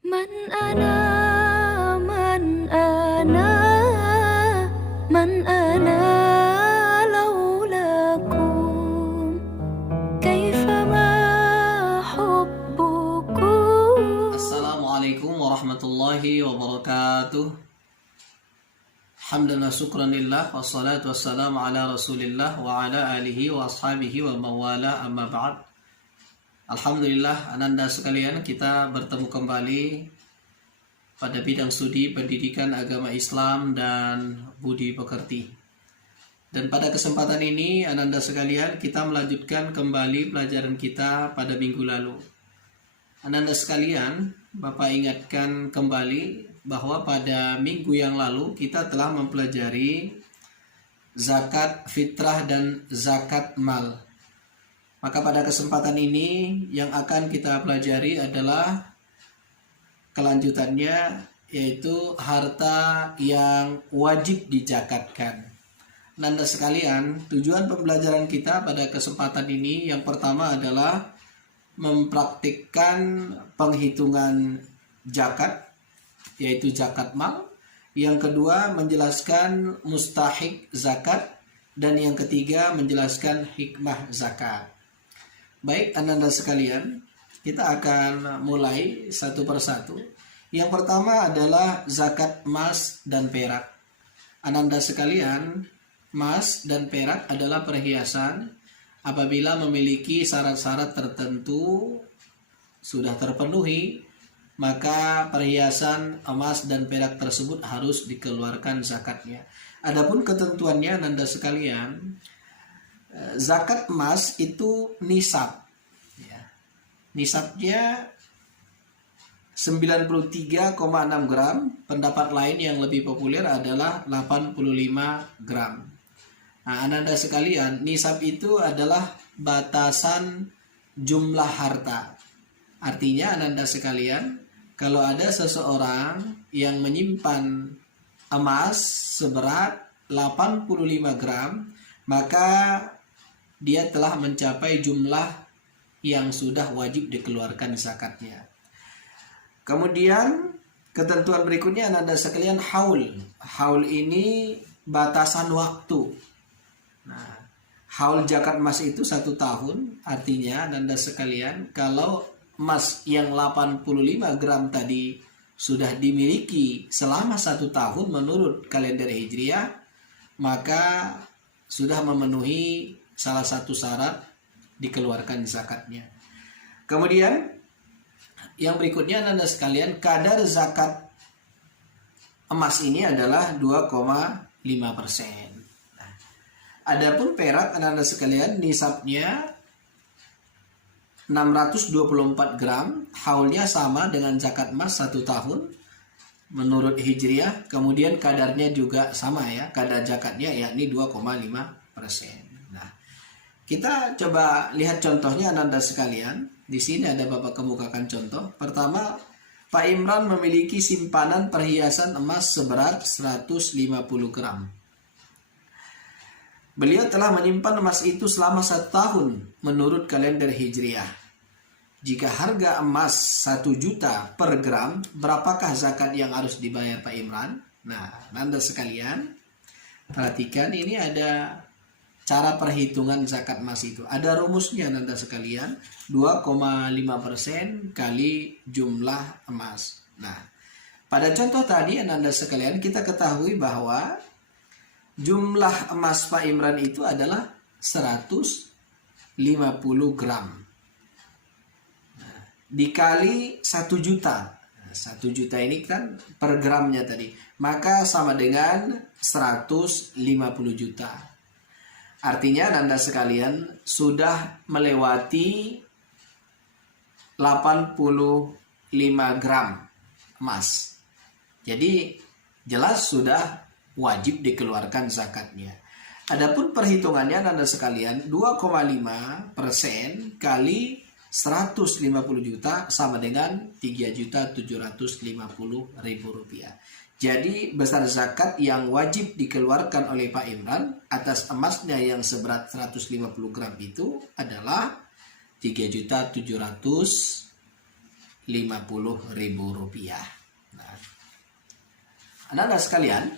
من أنا من أنا من أنا لولاكم كيف ما حبكم. Assalamualaikum warahmatullahi wabarakatuh. Hamdan wa syukran lillah wassalatu wassalamu ala rasulillah wa ala alihi wa ashabihi wa mawala amma ba'd. Alhamdulillah, ananda sekalian, kita bertemu kembali pada bidang studi pendidikan agama Islam dan budi pekerti. Dan pada kesempatan ini, ananda sekalian, kita melanjutkan kembali pelajaran kita pada minggu lalu. Ananda sekalian, Bapak ingatkan kembali bahwa pada minggu yang lalu kita telah mempelajari zakat fitrah dan zakat mal. Maka pada kesempatan ini yang akan kita pelajari adalah kelanjutannya, yaitu harta yang wajib dizakatkan. Ananda sekalian, tujuan pembelajaran kita pada kesempatan ini yang pertama adalah mempraktikkan penghitungan zakat, yaitu zakat mal. Yang kedua, menjelaskan mustahik zakat. Dan yang ketiga, menjelaskan hikmah zakat. Baik, ananda sekalian, kita akan mulai satu persatu. Yang pertama adalah zakat emas dan perak. Ananda sekalian, emas dan perak adalah perhiasan. Apabila memiliki syarat-syarat tertentu sudah terpenuhi, maka perhiasan emas dan perak tersebut harus dikeluarkan zakatnya. Adapun ketentuannya, ananda sekalian, zakat emas itu nisab. Nisabnya 93,6 gram. Pendapat lain yang lebih populer adalah 85 gram. Nah, ananda sekalian, nisab itu adalah batasan jumlah harta. Artinya, ananda sekalian, kalau ada seseorang yang menyimpan emas seberat 85 gram, maka dia telah mencapai jumlah yang sudah wajib dikeluarkan zakatnya. Kemudian ketentuan berikutnya, ananda sekalian, haul. Haul ini batasan waktu. Nah, haul zakat emas itu 1 tahun. Artinya, ananda sekalian, kalau emas yang 85 gram tadi sudah dimiliki selama 1 tahun menurut kalender Hijriah, maka sudah memenuhi salah satu syarat dikeluarkan zakatnya. Kemudian yang berikutnya, ananda sekalian, kadar zakat emas ini adalah 2,5%. Nah, adapun perak, ananda sekalian, nisabnya 624 gram, haulnya sama dengan zakat emas 1 tahun menurut Hijriah. Kemudian kadarnya juga sama ya, kadar zakatnya yakni 2,5%. Nah, kita coba lihat contohnya, ananda sekalian. Di sini ada Bapak kemukakan contoh. Pertama, Pak Imran memiliki simpanan perhiasan emas seberat 150 gram. Beliau telah menyimpan emas itu selama 1 tahun menurut kalender Hijriah. Jika harga emas 1 juta per gram, berapakah zakat yang harus dibayar Pak Imran? Nah, ananda sekalian, perhatikan, ini ada cara perhitungan zakat emas itu. Ada rumusnya, ananda sekalian, 2,5% kali jumlah emas. Nah, pada contoh tadi, ananda sekalian, kita ketahui bahwa jumlah emas Pak Imran itu adalah 150 gram. Nah, dikali 1 juta. Nah, 1 juta ini kan per gramnya tadi. Maka sama dengan 150 juta. Artinya, ananda sekalian, sudah melewati 85 gram emas. Jadi jelas sudah wajib dikeluarkan zakatnya. Adapun perhitungannya, ananda sekalian, 2,5% kali 150 juta sama dengan 3.750.000 rupiah. Jadi besar zakat yang wajib dikeluarkan oleh Pak Imran atas emasnya yang seberat 150 gram itu adalah 3.750.000 Rp50.000. Nah, Anda sekalian,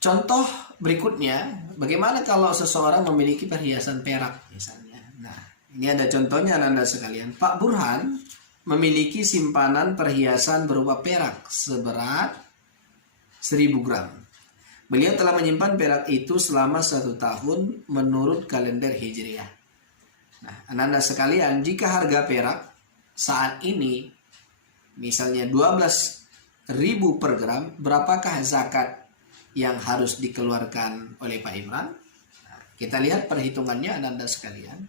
contoh berikutnya, bagaimana kalau seseorang memiliki perhiasan perak misalnya. Nah, ini ada contohnya Anda sekalian. Pak Burhan memiliki simpanan perhiasan berupa perak seberat 1000 gram. Beliau telah menyimpan perak itu selama 1 tahun menurut kalender Hijriah. Nah, Anda sekalian, jika harga perak saat ini misalnya 12.000 per gram, berapakah zakat yang harus dikeluarkan oleh Pak Imran? Nah, kita lihat perhitungannya Anda sekalian.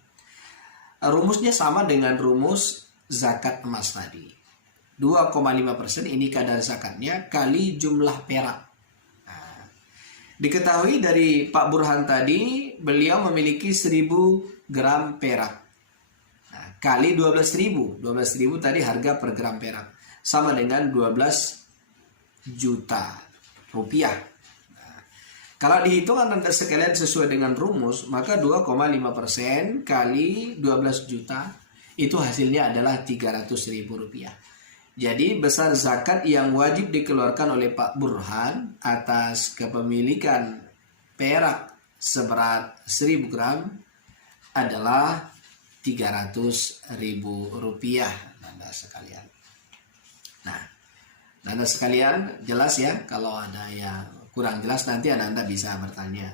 Rumusnya sama dengan rumus zakat emas tadi. 2,5% ini kadar zakatnya kali jumlah perak. Nah, diketahui dari Pak Burhan tadi, beliau memiliki 1000 gram perak. Nah, kali 12.000. 12.000 tadi harga per gram perak. Sama dengan 12 juta rupiah. Kalau dihitung Anda sekalian sesuai dengan rumus, maka 2,5% kali 12 juta itu hasilnya adalah Rp300.000. Jadi besar zakat yang wajib dikeluarkan oleh Pak Burhan atas kepemilikan perak seberat 1000 gram adalah Rp300.000, Anda sekalian. Nah, Anda sekalian jelas ya, kalau ada yang kurang jelas nanti Anda bisa bertanya.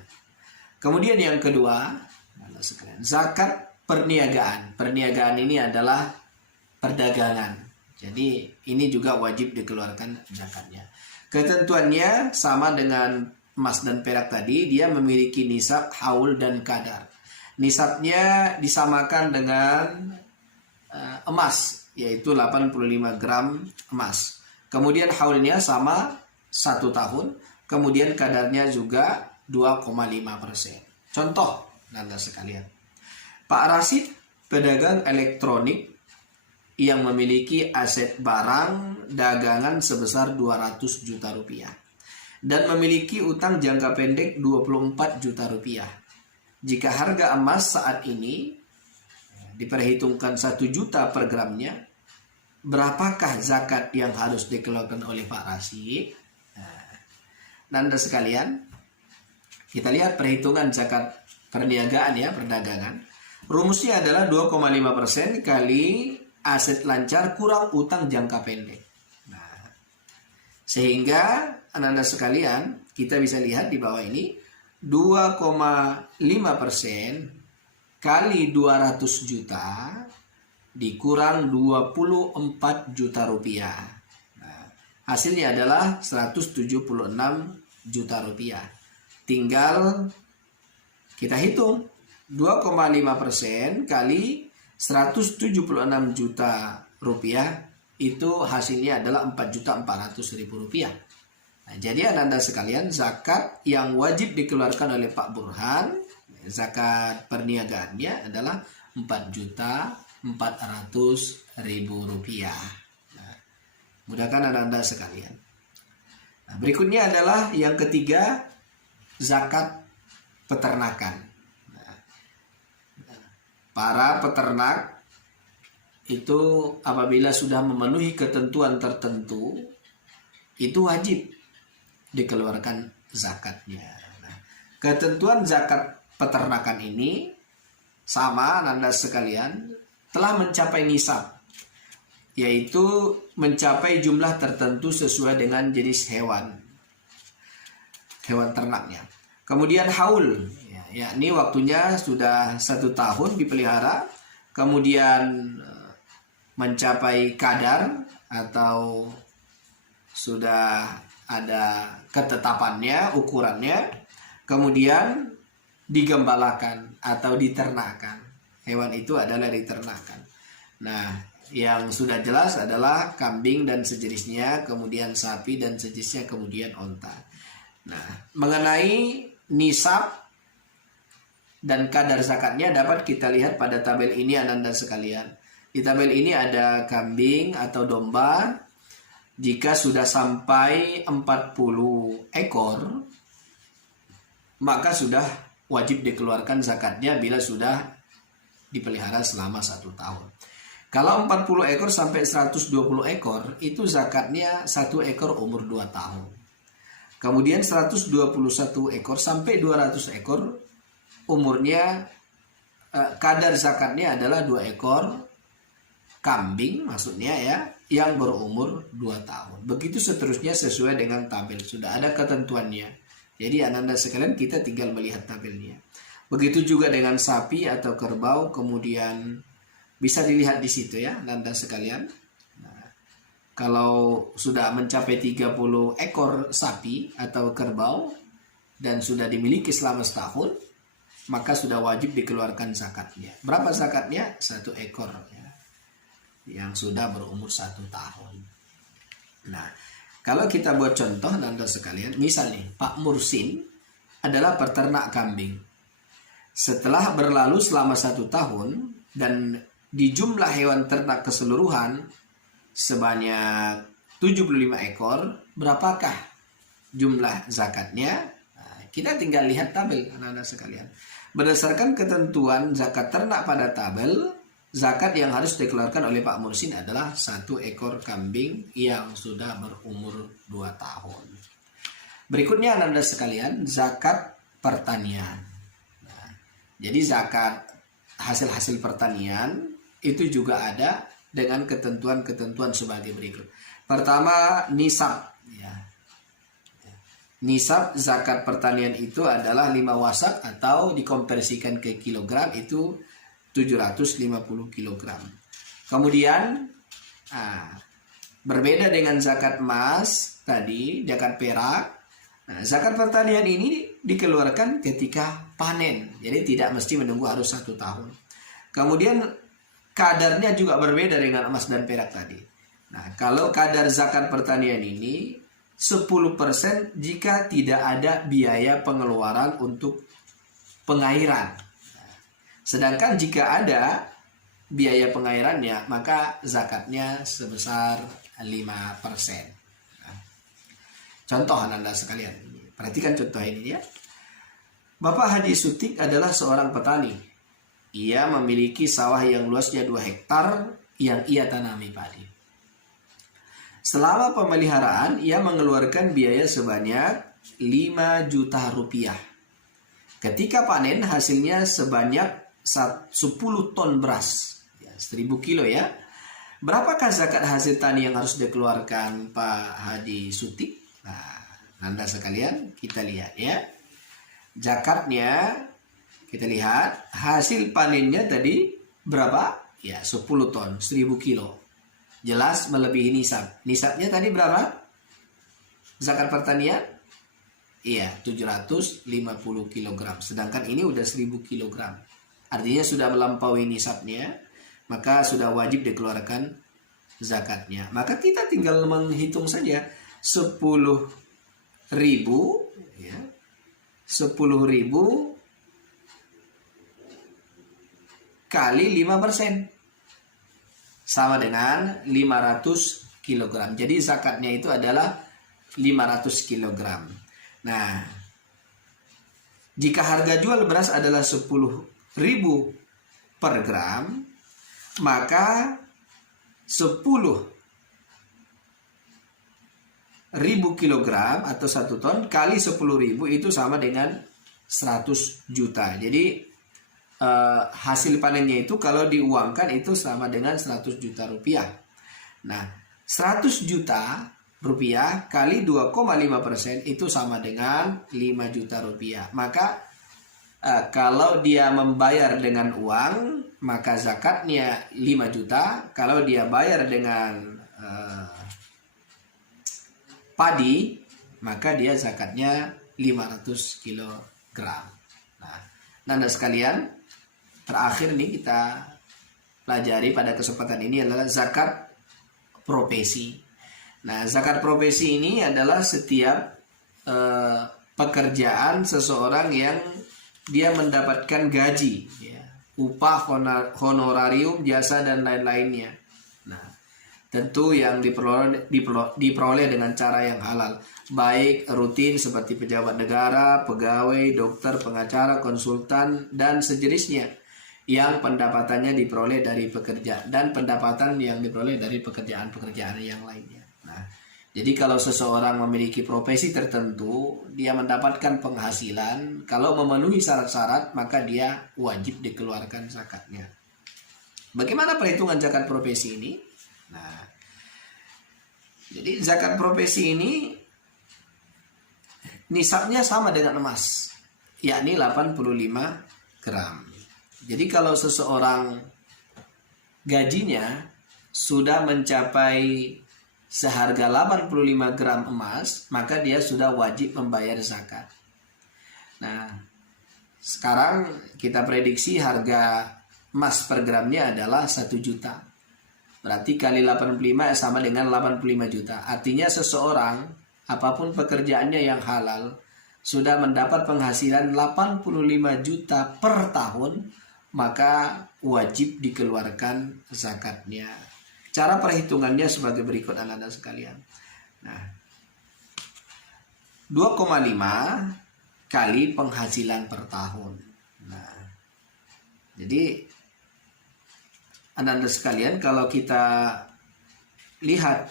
Kemudian yang kedua, zakat perniagaan. Perniagaan ini adalah perdagangan. Jadi ini juga wajib dikeluarkan zakatnya. Ketentuannya sama dengan emas dan perak tadi, dia memiliki nisab, haul dan kadar. Nisabnya disamakan dengan emas, yaitu 85 gram emas. Kemudian haulnya sama 1 tahun. Kemudian kadarnya juga 2,5%. Contoh, Anda sekalian. Pak Rasid, pedagang elektronik yang memiliki aset barang dagangan sebesar 200 juta rupiah. Dan memiliki utang jangka pendek 24 juta rupiah. Jika harga emas saat ini diperhitungkan 1 juta per gramnya, berapakah zakat yang harus dikeluarkan oleh Pak Rasid? Anda sekalian, kita lihat perhitungan zakat perniagaan ya, perdagangan. Rumusnya adalah 2,5% kali aset lancar kurang utang jangka pendek. Nah, sehingga Anda sekalian, kita bisa lihat di bawah ini 2,5% kali 200 juta dikurang 24 juta rupiah. Nah, hasilnya adalah 176 juta rupiah. Tinggal kita hitung 2,5% kali 176 juta rupiah, itu hasilnya adalah 4.400.000 rupiah. Nah, jadi Anda sekalian, zakat yang wajib dikeluarkan oleh Pak Burhan, zakat perniagaannya adalah 4.400.000 rupiah. Nah, mudahkan Anda sekalian. Nah, berikutnya adalah yang ketiga, zakat peternakan. Nah, para peternak itu apabila sudah memenuhi ketentuan tertentu, itu wajib dikeluarkan zakatnya. Nah, ketentuan zakat peternakan ini sama Anda sekalian, telah mencapai nisab, yaitu mencapai jumlah tertentu sesuai dengan jenis hewan ternaknya. Kemudian haul, yakni waktunya sudah 1 tahun dipelihara, kemudian mencapai kadar atau sudah ada ketetapannya, ukurannya, kemudian digembalakan atau diternakan. Hewan itu adalah diternakan. Nah, yang sudah jelas adalah kambing dan sejenisnya, kemudian sapi dan sejenisnya, kemudian onta. Nah, mengenai nisab dan kadar zakatnya dapat kita lihat pada tabel ini Anda sekalian. Di tabel ini ada kambing atau domba. Jika sudah sampai 40 ekor, maka sudah wajib dikeluarkan zakatnya bila sudah dipelihara selama 1 tahun. Kalau 40 ekor sampai 120 ekor itu zakatnya 1 ekor umur 2 tahun. Kemudian 121 ekor sampai 200 ekor umurnya kadar zakatnya adalah 2 ekor kambing maksudnya ya, yang berumur 2 tahun. Begitu seterusnya sesuai dengan tabel, sudah ada ketentuannya. Jadi ananda sekalian kita tinggal melihat tabelnya. Begitu juga dengan sapi atau kerbau, kemudian bisa dilihat di situ ya ananda sekalian. Nah, kalau sudah mencapai 30 ekor sapi atau kerbau dan sudah dimiliki selama setahun, maka sudah wajib dikeluarkan zakatnya. Berapa zakatnya? 1 ekor ya, yang sudah berumur 1 tahun. Nah, kalau kita buat contoh ananda sekalian, misalnya Pak Mursin adalah peternak kambing. Setelah berlalu selama 1 tahun dan di jumlah hewan ternak keseluruhan sebanyak 75 ekor, berapakah jumlah zakatnya? Nah, kita tinggal lihat tabel anak-anak sekalian. Berdasarkan ketentuan zakat ternak pada tabel, zakat yang harus dikeluarkan oleh Pak Mursin adalah 1 ekor kambing yang sudah berumur 2 tahun. Berikutnya anak-anak sekalian, zakat pertanian. Nah, jadi zakat hasil-hasil pertanian itu juga ada dengan ketentuan-ketentuan sebagai berikut. Pertama, nisab ya. Nisab zakat pertanian itu adalah 5 wasak atau dikonversikan ke kilogram itu 750 kilogram. Kemudian berbeda dengan zakat emas tadi, zakat perak. Nah, zakat pertanian ini dikeluarkan ketika panen. Jadi tidak mesti menunggu harus 1 tahun. Kemudian kadarnya juga berbeda dengan emas dan perak tadi. Nah, kalau kadar zakat pertanian ini 10% jika tidak ada biaya pengeluaran untuk pengairan. Nah, sedangkan jika ada biaya pengairannya, maka zakatnya sebesar 5%. Nah, contoh Anda sekalian, perhatikan contoh ini ya. Bapak Haji Sutik adalah seorang petani. Ia memiliki sawah yang luasnya 2 hektar yang ia tanami padi. Selama pemeliharaan, ia mengeluarkan biaya sebanyak 5 juta rupiah. Ketika panen, hasilnya sebanyak 10 ton beras. 1000 kilo ya. Berapakah zakat hasil tani yang harus dikeluarkan Pak Haji Sutik? Nah, Anda sekalian, kita lihat ya. Zakatnya, kita lihat hasil panennya tadi berapa? Ya 10 ton, 1000 kilo. Jelas melebihi nisab. Nisabnya tadi berapa? Zakat pertanian? Iya 750 kilogram. Sedangkan ini udah 1000 kilogram. Artinya sudah melampaui nisabnya. Maka sudah wajib dikeluarkan zakatnya. Maka kita tinggal menghitung saja 10.000 ya. 10.000 kali 5% sama dengan 500 kg. Jadi zakatnya itu adalah 500 kg. Nah, jika harga jual beras adalah 10.000 per gram, maka 10.000 kilogram atau 1 ton kali 10.000 itu sama dengan 100 juta. Jadi hasil panennya itu kalau diuangkan itu sama dengan 100 juta rupiah. Nah, 100 juta rupiah kali 2,5% itu sama dengan 5 juta rupiah. Maka kalau dia membayar dengan uang, maka zakatnya 5 juta. Kalau dia bayar dengan padi, maka dia zakatnya 500 kilogram. Nah, Anda sekalian, terakhir nih kita pelajari pada kesempatan ini adalah zakat profesi. Nah, zakat profesi ini adalah setiap pekerjaan seseorang yang dia mendapatkan gaji, ya, upah, honorarium, jasa dan lain-lainnya. Nah, tentu yang diperoleh dengan cara yang halal, baik rutin seperti pejabat negara, pegawai, dokter, pengacara, konsultan dan sejenisnya. yang pendapatannya diperoleh dari pekerja dan pendapatan yang diperoleh dari pekerjaan-pekerjaan yang lainnya. Nah, jadi kalau seseorang memiliki profesi tertentu, dia mendapatkan penghasilan, kalau memenuhi syarat-syarat maka dia wajib dikeluarkan zakatnya. Bagaimana perhitungan zakat profesi ini? Nah, jadi zakat profesi ini nisabnya sama dengan emas, yakni 85 gram. Jadi kalau seseorang gajinya sudah mencapai seharga 85 gram emas, maka dia sudah wajib membayar zakat. Nah, sekarang kita prediksi harga emas per gramnya adalah 1 juta. Berarti kali 85 sama dengan 85 juta. Artinya seseorang, apapun pekerjaannya yang halal, sudah mendapat penghasilan 85 juta per tahun, maka wajib dikeluarkan zakatnya. Cara perhitungannya sebagai berikut anak-anak sekalian. Nah, 2,5 kali penghasilan per tahun. Nah, jadi anak-anak sekalian, kalau kita lihat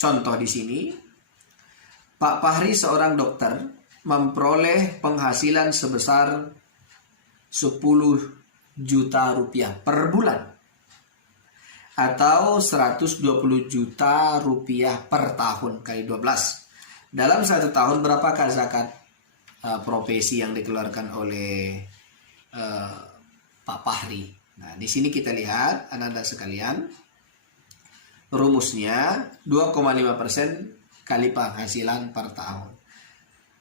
contoh di sini, Pak Fahri seorang dokter memperoleh penghasilan sebesar 10 juta rupiah per bulan atau 120 juta rupiah per tahun kali 12. Dalam 1 tahun berapakah zakat profesi yang dikeluarkan oleh Pak Fahri? Nah, di sini kita lihat anak-anak sekalian, rumusnya 2,5% kali penghasilan per tahun.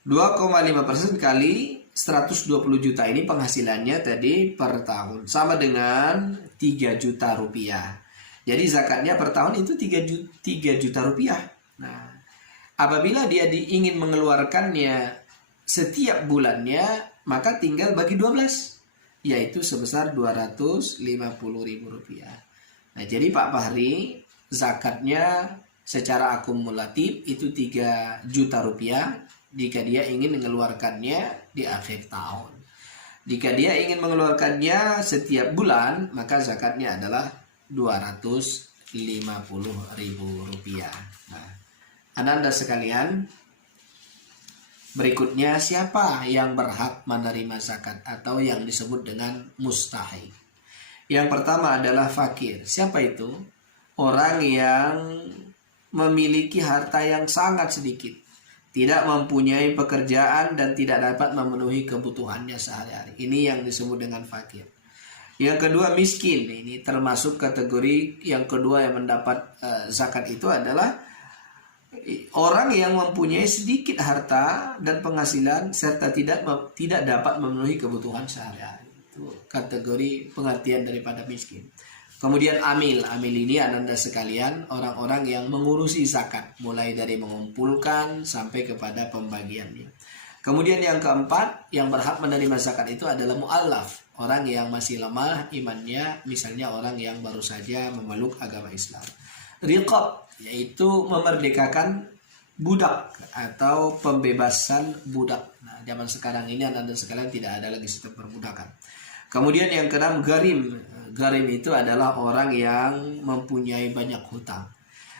2,5% kali 120 juta ini penghasilannya tadi per tahun, sama dengan 3 juta rupiah. Jadi zakatnya per tahun itu 3 juta rupiah. Nah, apabila dia ingin mengeluarkannya setiap bulannya, maka tinggal bagi 12, yaitu sebesar 250.000 rupiah. Nah, jadi Pak Fahri zakatnya secara akumulatif itu 3 juta rupiah jika dia ingin mengeluarkannya di akhir tahun. Jika dia ingin mengeluarkannya setiap bulan, maka zakatnya adalah 250.000 rupiah. Nah, anak-anak sekalian, berikutnya siapa yang berhak menerima zakat atau yang disebut dengan mustahik? Yang pertama adalah fakir. Siapa itu? Orang yang memiliki harta yang sangat sedikit, tidak mempunyai pekerjaan dan tidak dapat memenuhi kebutuhannya sehari-hari. Ini yang disebut dengan fakir. Yang kedua miskin. Ini termasuk kategori yang kedua yang mendapat zakat itu adalah orang yang mempunyai sedikit harta dan penghasilan serta tidak dapat memenuhi kebutuhan sehari-hari. Itu kategori pengertian daripada miskin. Kemudian amil ini anda sekalian, orang-orang yang mengurusi zakat, mulai dari mengumpulkan sampai kepada pembagiannya. Kemudian yang keempat, yang berhak menerima zakat itu adalah mu'allaf, orang yang masih lemah imannya, misalnya orang yang baru saja memeluk agama Islam. Riqab, yaitu memerdekakan budak atau pembebasan budak. Nah, zaman sekarang ini anda sekalian tidak ada lagi sistem perbudakan. Kemudian yang keenam garim. Garim itu adalah orang yang mempunyai banyak hutang.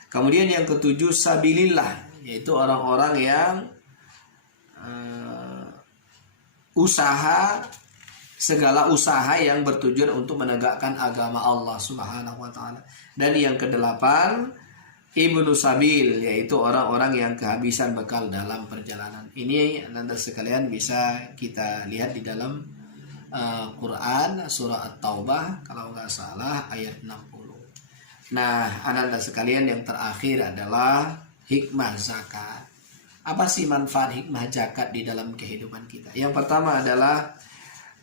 Kemudian yang ketujuh sabilillah, yaitu orang-orang yang segala usaha yang bertujuan untuk menegakkan agama Allah Subhanahu wa taala. Dan yang kedelapan ibnu sabil, yaitu orang-orang yang kehabisan bekal dalam perjalanan. Ini anda sekalian bisa kita lihat di dalam Quran surah At-Taubah kalau nggak salah ayat 60. Nah, anak-anak sekalian, yang terakhir adalah hikmah zakat. Apa sih manfaat hikmah zakat di dalam kehidupan kita? Yang pertama adalah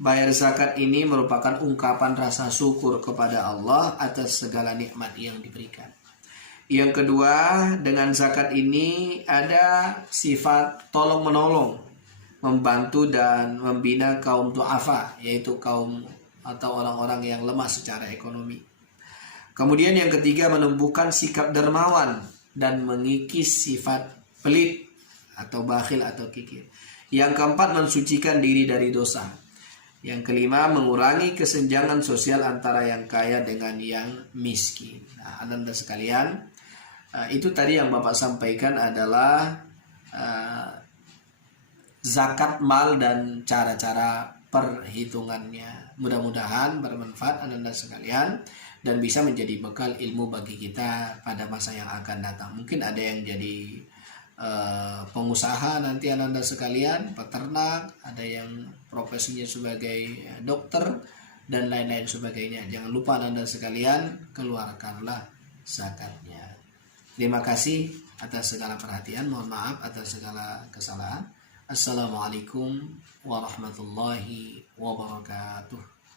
bayar zakat ini merupakan ungkapan rasa syukur kepada Allah atas segala nikmat yang diberikan. Yang kedua, dengan zakat ini ada sifat tolong menolong, membantu dan membina kaum du'afa, yaitu kaum atau orang-orang yang lemah secara ekonomi. Kemudian yang ketiga, menumbuhkan sikap dermawan dan mengikis sifat pelit atau bakhil atau kikir. Yang keempat, mensucikan diri dari dosa. Yang kelima, mengurangi kesenjangan sosial antara yang kaya dengan yang miskin. Nah, Ananda sekalian, itu tadi yang Bapak sampaikan adalah zakat mal dan cara-cara perhitungannya. Mudah-mudahan bermanfaat Ananda sekalian dan bisa menjadi bekal ilmu bagi kita pada masa yang akan datang. Mungkin ada yang jadi pengusaha nanti Ananda sekalian, peternak, ada yang profesinya sebagai dokter dan lain-lain sebagainya. Jangan lupa Ananda sekalian, keluarkanlah zakatnya. Terima kasih atas segala perhatian. Mohon maaf atas segala kesalahan. Assalamualaikum warahmatullahi wabarakatuh.